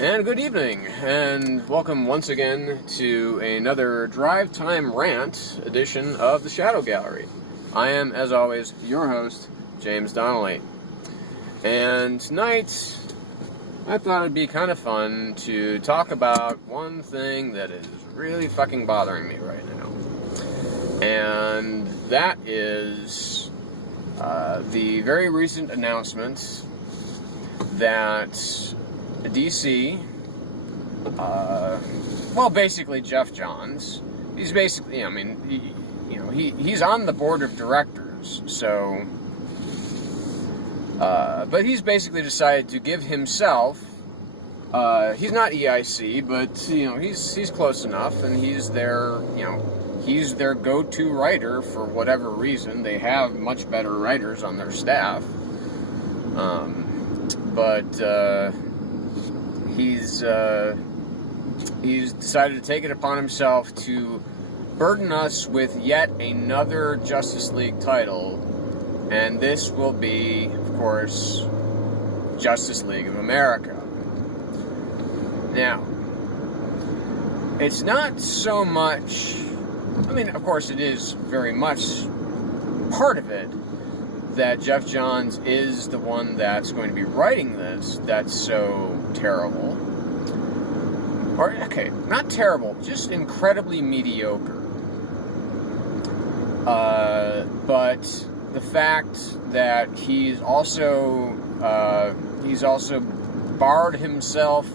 And good evening, and welcome once again to another Drive Time Rant edition of the Shadow Gallery. I am, as always, your host, James Donnelly. And tonight, I thought it'd be kind of fun to talk about one thing that is really fucking bothering me right now. And that is the very recent announcement that DC, basically Geoff Johns. He's basically, he's on the board of directors, so, but he's basically decided to give himself, he's not EIC, but, he's close enough, and he's their go-to writer for whatever reason. They have much better writers on their staff, he's decided to take it upon himself to burden us with yet another Justice League title, and this will be, of course, Justice League of America. Now, it's not so much, of course it is very much part of it, that Geoff Johns is the one that's going to be writing this that's so terrible. Or, okay, not terrible, just incredibly mediocre. But the fact that he's also barred himself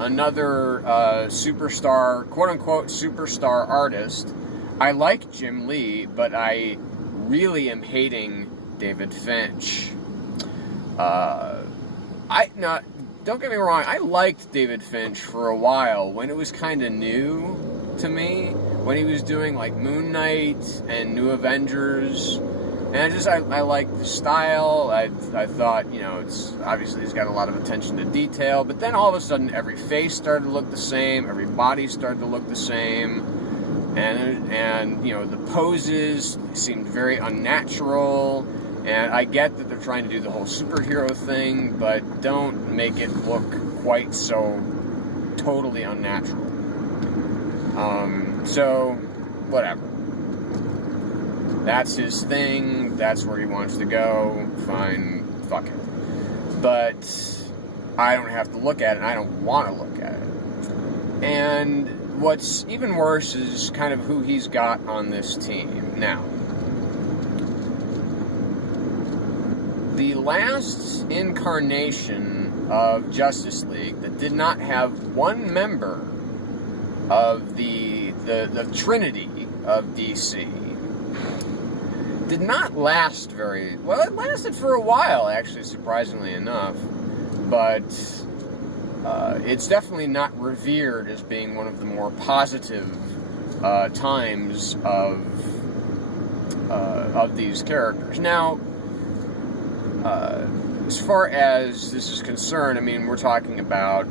another superstar, quote-unquote superstar artist. I like Jim Lee, but I really am hating David Finch. Don't get me wrong, I liked David Finch for a while when it was kind of new to me, when he was doing like Moon Knight and New Avengers, and I liked the style. I thought, it's obviously he's got a lot of attention to detail, but then all of a sudden every face started to look the same, every body started to look the same, and the poses seemed very unnatural. And I get that they're trying to do the whole superhero thing, but don't make it look quite so totally unnatural. So, whatever. That's his thing, that's where he wants to go, fine, fuck it. But I don't have to look at it, and I don't want to look at it. And what's even worse is kind of who he's got on this team. Now, the last incarnation of Justice League that did not have one member of the Trinity of DC did not last very well. It lasted for a while, actually, surprisingly enough, but it's definitely not revered as being one of the more positive times of these characters. Now, as far as this is concerned, we're talking about,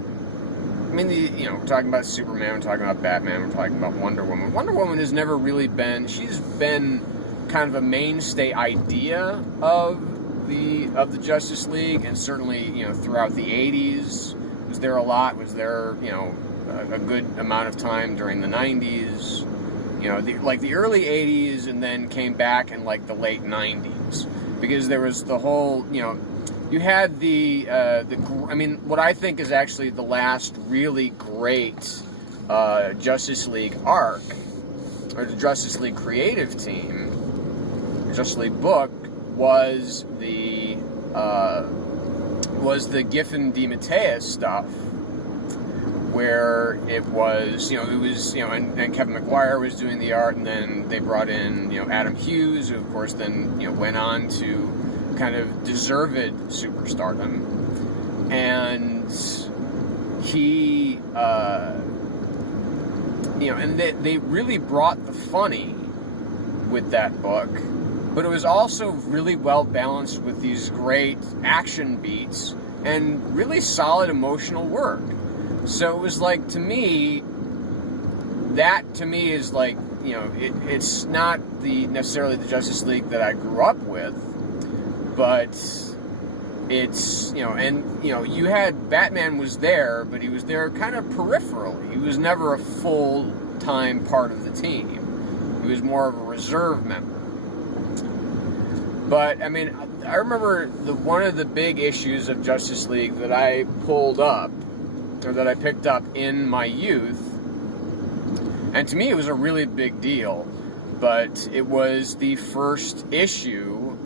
we're talking about Superman, we're talking about Batman, we're talking about Wonder Woman. Wonder Woman has never really been, she's been kind of a mainstay idea of the Justice League, and certainly, throughout the 80s, was there a lot, was there, a good amount of time during the 90s, the early 80s, and then came back in, the late 90s. Because there was the whole, you had what I think is actually the last really great Justice League arc, or the Justice League creative team, Justice League book, was the Giffen DeMatteis stuff, where it was, and Kevin McGuire was doing the art, and then they brought in, Adam Hughes, who of course then, went on to kind of deserved superstardom. And he, and they really brought the funny with that book, but it was also really well balanced with these great action beats and really solid emotional work. So it was to me, is it's not necessarily the Justice League that I grew up with, but it's, and, you had Batman was there, but he was there kind of peripherally. He was never a full-time part of the team. He was more of a reserve member. But, I mean, I remember one of the big issues of Justice League that I pulled up, or that I picked up in my youth, and to me it was a really big deal, but it was the first issue,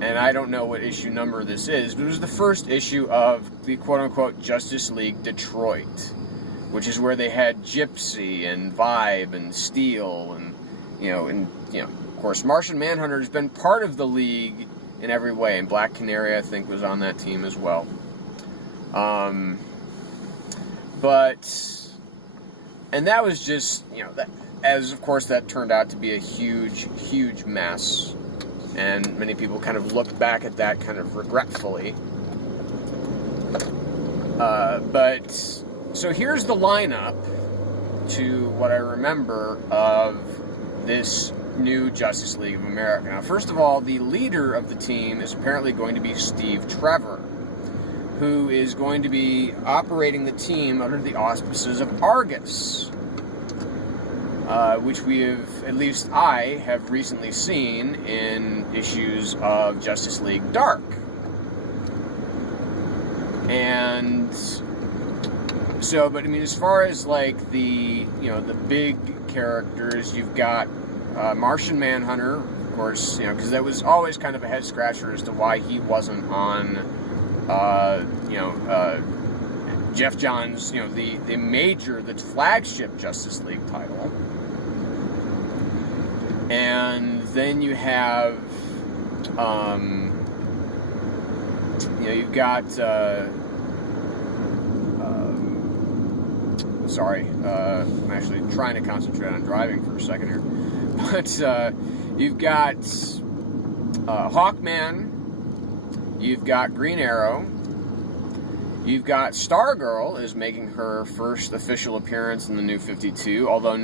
and I don't know what issue number this is, but it was the first issue of the quote-unquote Justice League Detroit, which is where they had Gypsy and Vibe and Steel and, of course, Martian Manhunter has been part of the League in every way, and Black Canary, I think, was on that team as well. And that was just, of course, that turned out to be a huge, huge mess, and many people kind of look back at that kind of regretfully. So here's the lineup to what I remember of this new Justice League of America. Now, first of all, the leader of the team is apparently going to be Steve Trevor, who is going to be operating the team under the auspices of Argus, which at least I have recently seen in issues of Justice League Dark. And so, but I mean, as far as like the big characters, you've got Martian Manhunter, of course, because that was always kind of a head scratcher as to why he wasn't on, Geoff Johns, the flagship Justice League title. And then you have, you've got, I'm actually trying to concentrate on driving for a second here. But you've got Hawkman, you've got Green Arrow, you've got Stargirl is making her first official appearance in the New 52, although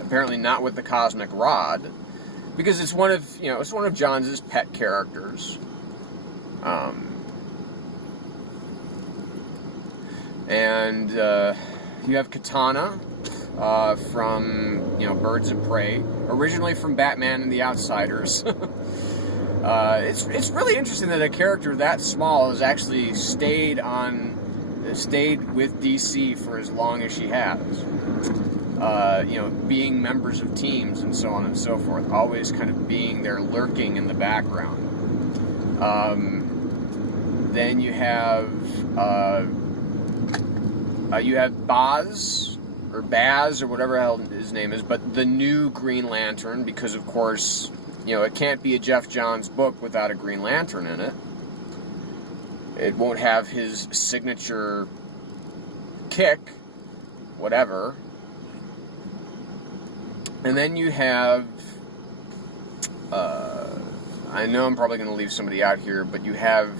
apparently not with the Cosmic Rod, because it's one of Johns' pet characters. And you have Katana from Birds of Prey, originally from Batman and the Outsiders. It's really interesting that a character that small has actually stayed with DC for as long as she has. Being members of teams and so on and so forth, always kind of being there, lurking in the background. Then you have Baz or whatever the hell his name is, but the new Green Lantern, because of course, it can't be a Geoff Johns book without a Green Lantern in it. It won't have his signature kick, whatever. And then you have, I know I'm probably going to leave somebody out here, but you have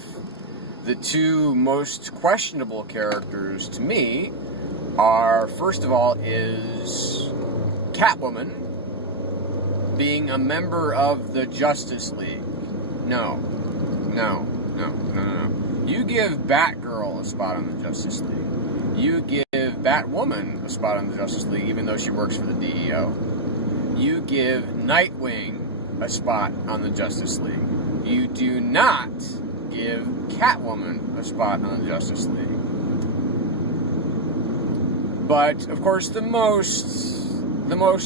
the two most questionable characters to me are, first of all, is Catwoman being a member of the Justice League. No. You give Batgirl a spot on the Justice League. You give Batwoman a spot on the Justice League, even though she works for the DEO. You give Nightwing a spot on the Justice League. You do not give Catwoman a spot on the Justice League. But, of course, the most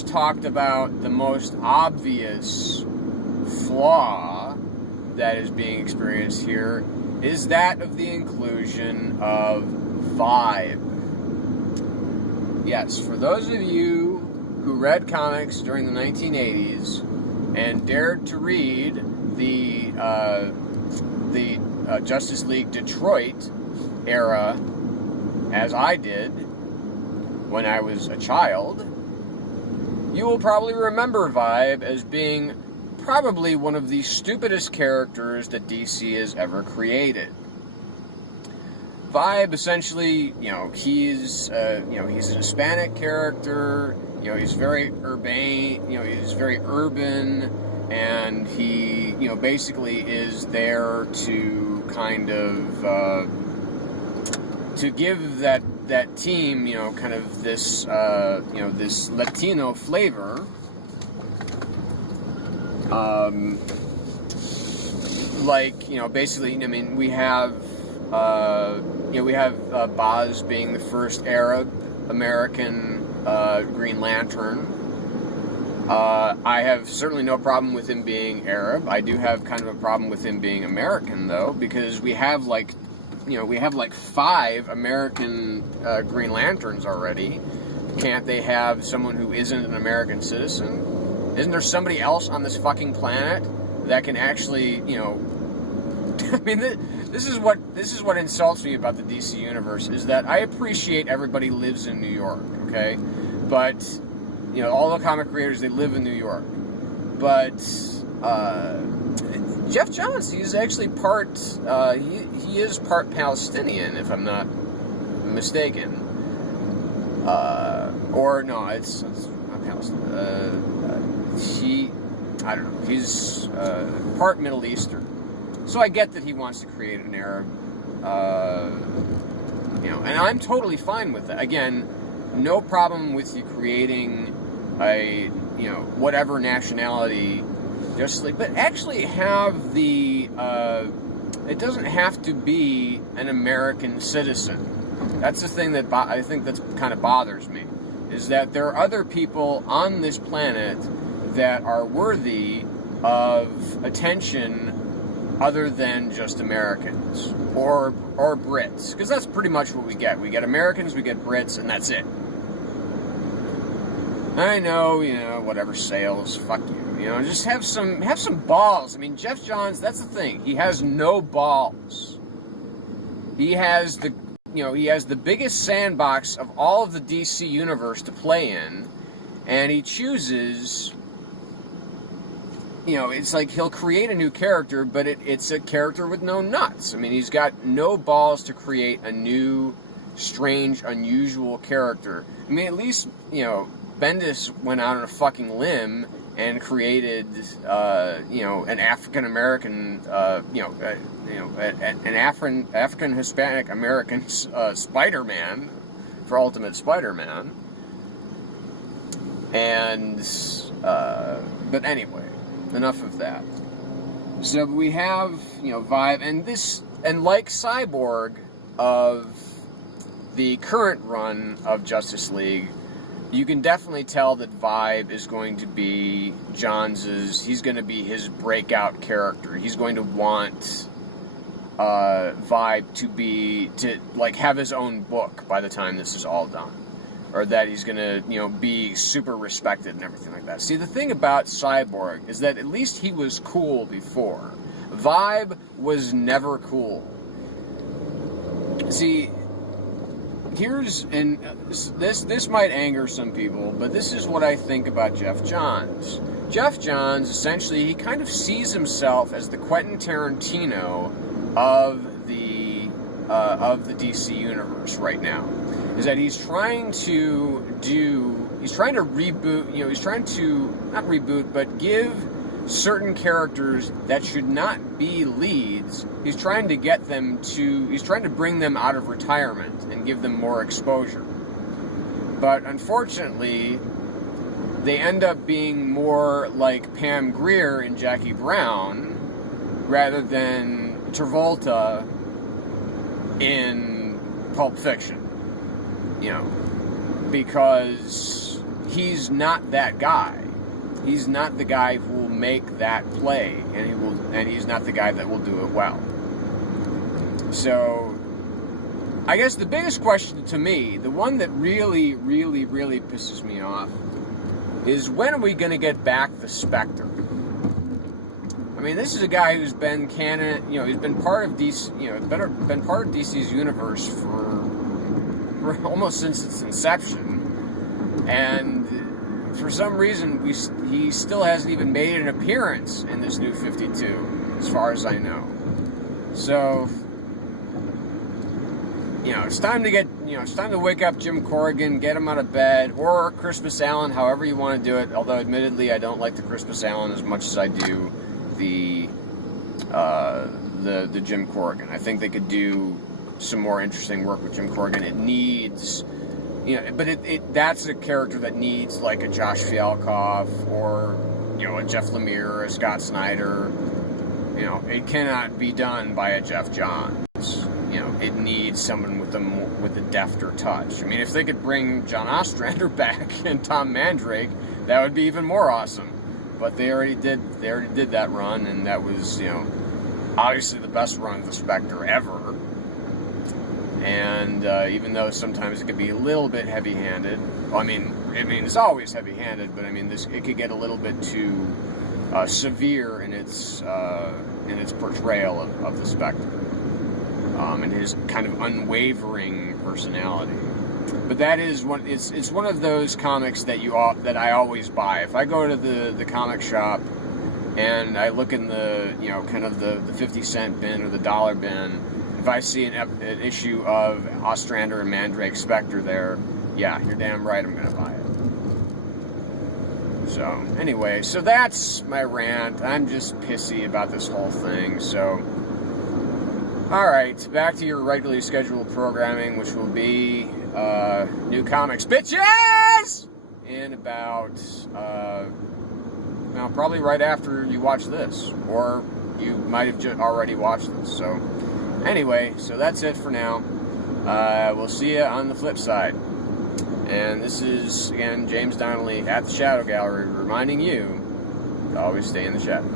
talked about, the most obvious flaw that is being experienced here is that of the inclusion of Vibe. Yes, for those of you who read comics during the 1980s and dared to read the Justice League Detroit era, as I did when I was a child, you will probably remember Vibe as being probably one of the stupidest characters that DC has ever created. Vibe, essentially, he's a Hispanic character. He's very urban, and he, basically is there to kind of to give that team, kind of this, this Latino flavor. Basically, I mean, we have, Boz being the first Arab American Green Lantern. I have certainly no problem with him being Arab. I do have kind of a problem with him being American, though, because we have 5 American Green Lanterns already. Can't they have someone who isn't an American citizen? Isn't there somebody else on this fucking planet that can actually, I mean, this is what insults me about the DC universe, is that I appreciate everybody lives in New York, okay? But, all the comic creators, they live in New York. But, Geoff Johns, he's actually part, he is part Palestinian, if I'm not mistaken. Or, no, it's not Palestinian. I don't know, he's part Middle Eastern. So I get that he wants to create an Arab, and I'm totally fine with that. Again, no problem with you creating a, whatever nationality, Justice League, but actually have the, it doesn't have to be an American citizen. That's the thing that I think that's kind of bothers me, is that there are other people on this planet that are worthy of attention other than just Americans or Brits, because that's pretty much what we get. We get Americans, we get Brits, and that's it. I know, whatever sales, fuck you. Just have some balls. I mean, Geoff Johns, that's the thing. He has no balls. He has the biggest sandbox of all of the DC universe to play in, and he chooses. It's like he'll create a new character, but it's a character with no nuts. I mean, he's got no balls to create a new, strange, unusual character. I mean, at least, Bendis went out on a fucking limb and created, an African American, an African Hispanic American Spider-Man for Ultimate Spider-Man. And, but anyway. Enough of that. So we have, Vibe, and like Cyborg of the current run of Justice League, you can definitely tell that Vibe is going to be he's going to be his breakout character. He's going to want Vibe to have his own book by the time this is all done. Or that he's going to, be super respected and everything like that. See, the thing about Cyborg is that at least he was cool before. Vibe was never cool. See, this might anger some people, but this is what I think about Geoff Johns. Geoff Johns, essentially, he kind of sees himself as the Quentin Tarantino of the DC universe right now. Is that he's trying to reboot, he's trying to, not reboot, but give certain characters that should not be leads, he's trying to bring them out of retirement and give them more exposure. But unfortunately, they end up being more like Pam Grier in Jackie Brown, rather than Travolta in Pulp Fiction. Because he's not that guy. He's not the guy who will make that play, and he's not the guy that will do it well. So, I guess the biggest question to me, the one that really, really, really pisses me off, is when are we going to get back the Spectre? I mean, this is a guy who's been canon. He's been part of DC. Been part of DC's universe for almost since its inception, and for some reason he still hasn't even made an appearance in this new 52, as far as I know. So, it's time to wake up Jim Corrigan, get him out of bed, or Christmas Allen, however you want to do it. Although, admittedly, I don't like the Christmas Allen as much as I do the the Jim Corrigan. I think they could do some more interesting work with Jim Corrigan. It needs, but that's a character that needs like a Josh Fialkov or, a Jeff Lemire or a Scott Snyder. It cannot be done by a Jeff Johns. It needs someone with a defter touch. I mean, if they could bring John Ostrander back and Tom Mandrake, that would be even more awesome. But they already did that run, and that was, obviously the best run of the Spectre ever. And even though sometimes it could be a little bit heavy-handed, I mean it's always heavy-handed, but I mean it could get a little bit too severe in its portrayal of the Spectre, and his kind of unwavering personality. But that is it's one of those comics that I always buy. If I go to the comic shop and I look in the kind of the 50-cent bin or the dollar bin, if I see an issue of Ostrander and Mandrake Spectre there, yeah, you're damn right I'm going to buy it. So, anyway, so that's my rant. I'm just pissy about this whole thing, so... Alright, back to your regularly scheduled programming, which will be new comics, bitches! In about, probably right after you watch this, or you might have already watched this, so... Anyway, so that's it for now. We'll see you on the flip side. And this is, again, James Donnelly at the Shadow Gallery, reminding you to always stay in the shadow.